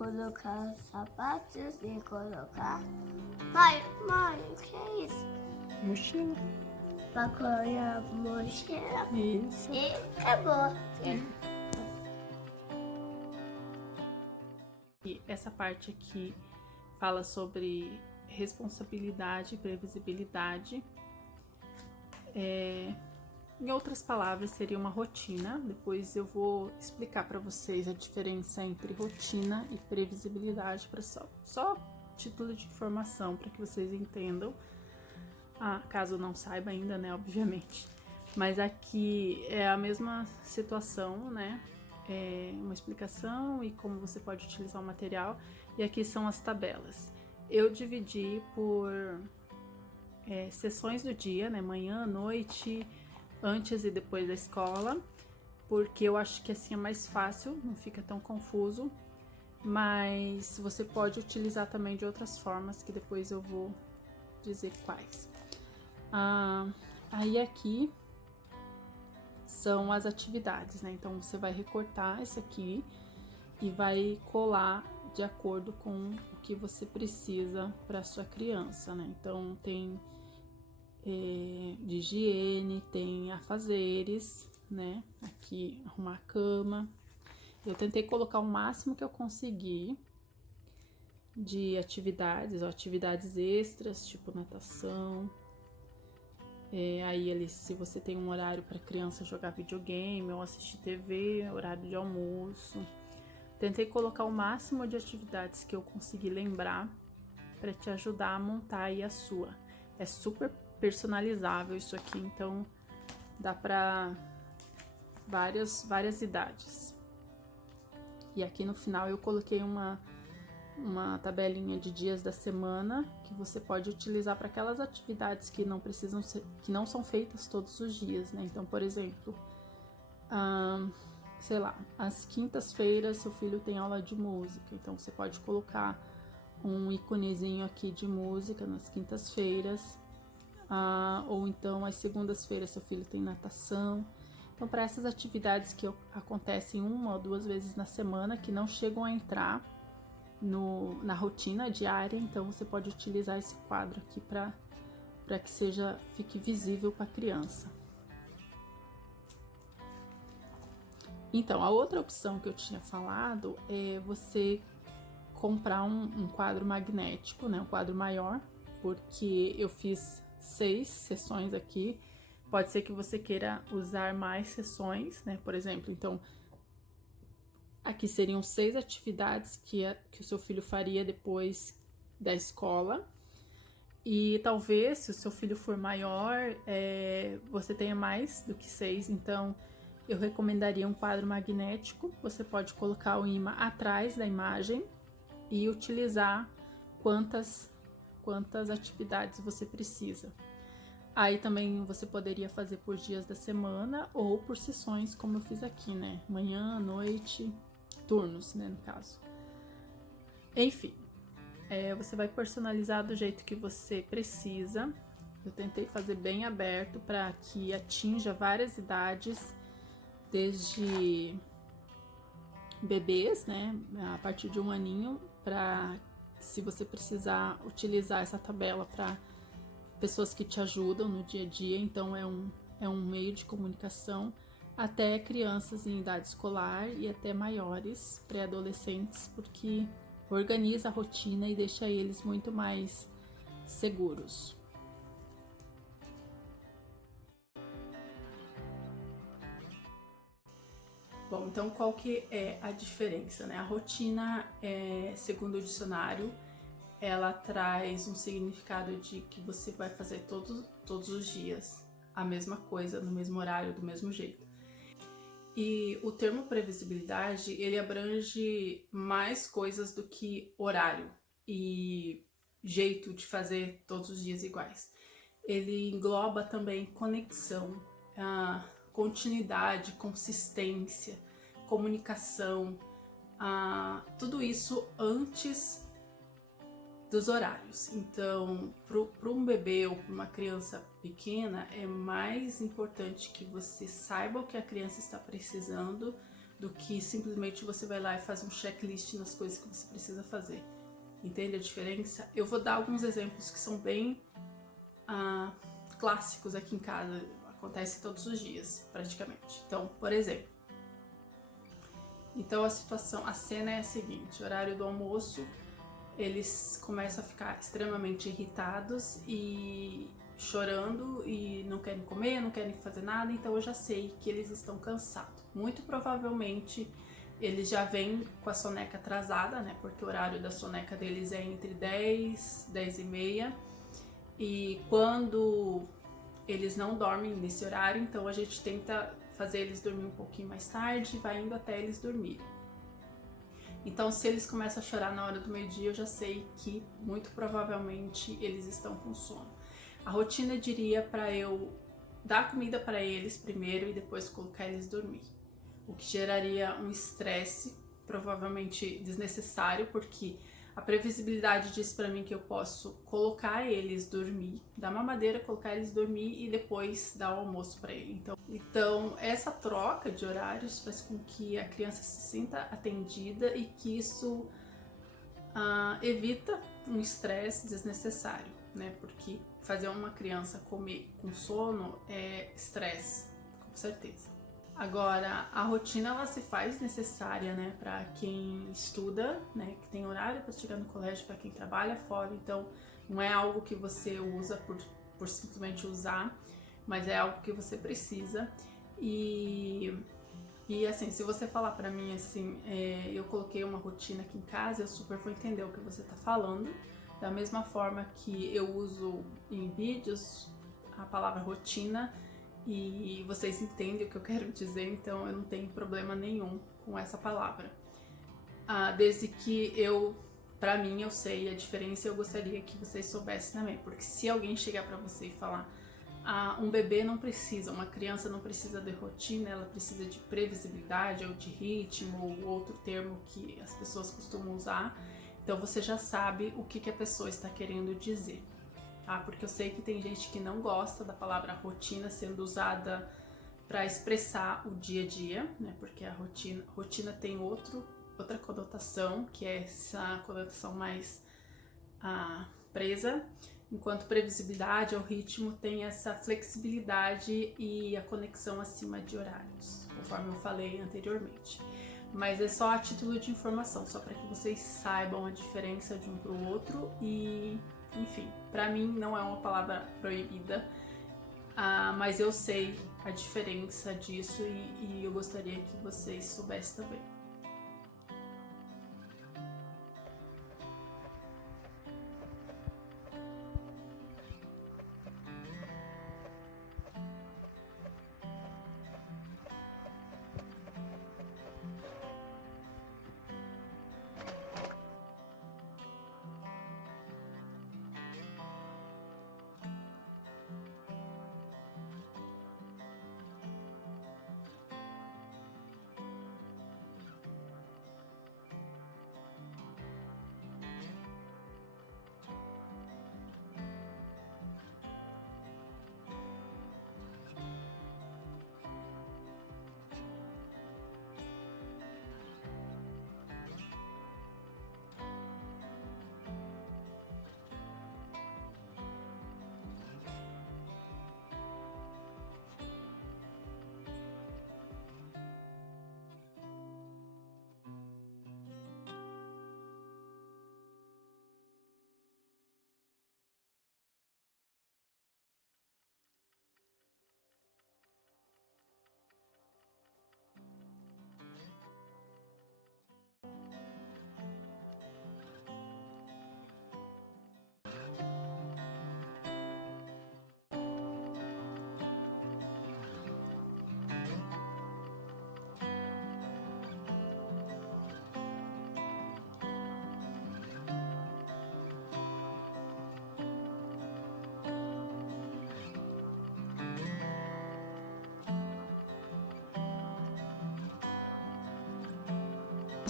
colocar os sapatos e colocar. Mãe, o que é isso? Mochila. Pra colocar a mochila. Isso. E acabou. E essa parte aqui fala sobre responsabilidade e previsibilidade. Em outras palavras, seria uma rotina. Depois eu vou explicar para vocês a diferença entre rotina e previsibilidade, para só título de informação, para que vocês entendam. Caso não saiba ainda, né, obviamente. Mas aqui é a mesma situação, né? É uma explicação e como você pode utilizar o material. E aqui são as tabelas. Eu dividi por sessões do dia, né? Manhã, noite, antes e depois da escola, porque eu acho que assim é mais fácil, não fica tão confuso. Mas você pode utilizar também de outras formas, que depois eu vou dizer quais. Aí aqui são as atividades, né? Então você vai recortar isso aqui e vai colar de acordo com o que você precisa para sua criança, né? Então tem de higiene, tem afazeres, né? Aqui arrumar a cama. Eu tentei colocar o máximo que eu consegui de atividades, ou atividades extras, tipo natação. Aí se você tem um horário para criança jogar videogame ou assistir TV, horário de almoço. Tentei colocar o máximo de atividades que eu consegui lembrar para te ajudar a montar aí a sua. É super personalizável isso aqui, então dá para várias idades. E aqui no final eu coloquei uma tabelinha de dias da semana que você pode utilizar para aquelas atividades que não são feitas todos os dias, né? Então, por exemplo, sei lá, às quintas-feiras seu filho tem aula de música, então você pode colocar um íconezinho aqui de música nas quintas-feiras, ou então às segundas-feiras seu filho tem natação. Então, para essas atividades que acontecem 1 ou 2 vezes na semana, que não chegam a entrar na rotina diária, então você pode utilizar esse quadro aqui para que fique visível para a criança. Então, a outra opção que eu tinha falado é você comprar um quadro magnético, né, um quadro maior, porque eu fiz 6 sessões aqui. Pode ser que você queira usar mais sessões, né, por exemplo, então aqui seriam 6 atividades que o seu filho faria depois da escola. E talvez, se o seu filho for maior, você tenha mais do que 6. Então, eu recomendaria um quadro magnético. Você pode colocar o ímã atrás da imagem e utilizar quantas atividades você precisa. Aí também você poderia fazer por dias da semana ou por sessões, como eu fiz aqui, né? Manhã, noite, turnos, né, no caso. Enfim, você vai personalizar do jeito que você precisa. Eu tentei fazer bem aberto para que atinja várias idades, desde bebês, né, a partir de 1 aninho, para se você precisar utilizar essa tabela para pessoas que te ajudam no dia a dia, então é um meio de comunicação, até crianças em idade escolar e até maiores, pré-adolescentes, porque organiza a rotina e deixa eles muito mais seguros. Bom, então qual que é a diferença, né? A rotina, segundo o dicionário, ela traz um significado de que você vai fazer todos os dias a mesma coisa, no mesmo horário, do mesmo jeito. E o termo previsibilidade, ele abrange mais coisas do que horário e jeito de fazer todos os dias iguais. Ele engloba também conexão, continuidade, consistência, comunicação, tudo isso antes dos horários. Então, para um bebê ou para uma criança pequena, é mais importante que você saiba o que a criança está precisando do que simplesmente você vai lá e faz um checklist nas coisas que você precisa fazer. Entende a diferença? Eu vou dar alguns exemplos que são bem clássicos aqui em casa, acontece todos os dias, praticamente. Então, por exemplo, a cena é a seguinte: horário do almoço, eles começam a ficar extremamente irritados e chorando e não querem comer, não querem fazer nada, então eu já sei que eles estão cansados. Muito provavelmente eles já vêm com a soneca atrasada, né? Porque o horário da soneca deles é entre 10, 10 e meia. E quando eles não dormem nesse horário, então a gente tenta fazer eles dormir um pouquinho mais tarde e vai indo até eles dormirem. Então, se eles começam a chorar na hora do meio-dia, eu já sei que muito provavelmente eles estão com sono. A rotina diria para eu dar comida para eles primeiro e depois colocar eles dormir, o que geraria um estresse provavelmente desnecessário, porque a previsibilidade diz para mim que eu posso colocar eles dormir, dar mamadeira, colocar eles dormir e depois dar o almoço para ele. Então, essa troca de horários faz com que a criança se sinta atendida e que isso evita um estresse desnecessário, né? Porque fazer uma criança comer com sono é estresse, com certeza. Agora, a rotina ela se faz necessária, né, para quem estuda, né, que tem horário para chegar no colégio, para quem trabalha fora. Então, não é algo que você usa por simplesmente usar, mas é algo que você precisa. E assim, se você falar para mim assim, eu coloquei uma rotina aqui em casa, eu super vou entender o que você tá falando. Da mesma forma que eu uso em vídeos a palavra rotina, e vocês entendem o que eu quero dizer, então eu não tenho problema nenhum com essa palavra. Desde que pra mim, eu sei a diferença e eu gostaria que vocês soubessem também, porque se alguém chegar pra você e falar um bebê não precisa, uma criança não precisa de rotina, ela precisa de previsibilidade ou de ritmo ou outro termo que as pessoas costumam usar, então você já sabe o que a pessoa está querendo dizer. Porque eu sei que tem gente que não gosta da palavra rotina sendo usada para expressar o dia a dia, né? Porque a rotina tem outra conotação, que é essa conotação mais presa, enquanto previsibilidade ou ritmo tem essa flexibilidade e a conexão acima de horários, conforme eu falei anteriormente. Mas é só a título de informação, só para que vocês saibam a diferença de um para o outro e enfim, pra mim não é uma palavra proibida, mas eu sei a diferença disso e eu gostaria que vocês soubessem também.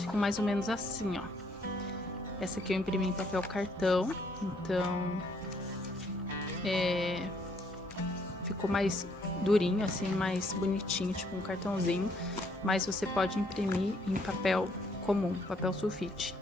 Ficou mais ou menos assim, ó. Essa aqui eu imprimi em papel cartão, então ficou mais durinho, assim, mais bonitinho, tipo um cartãozinho. mas você pode imprimir em papel comum, papel sulfite.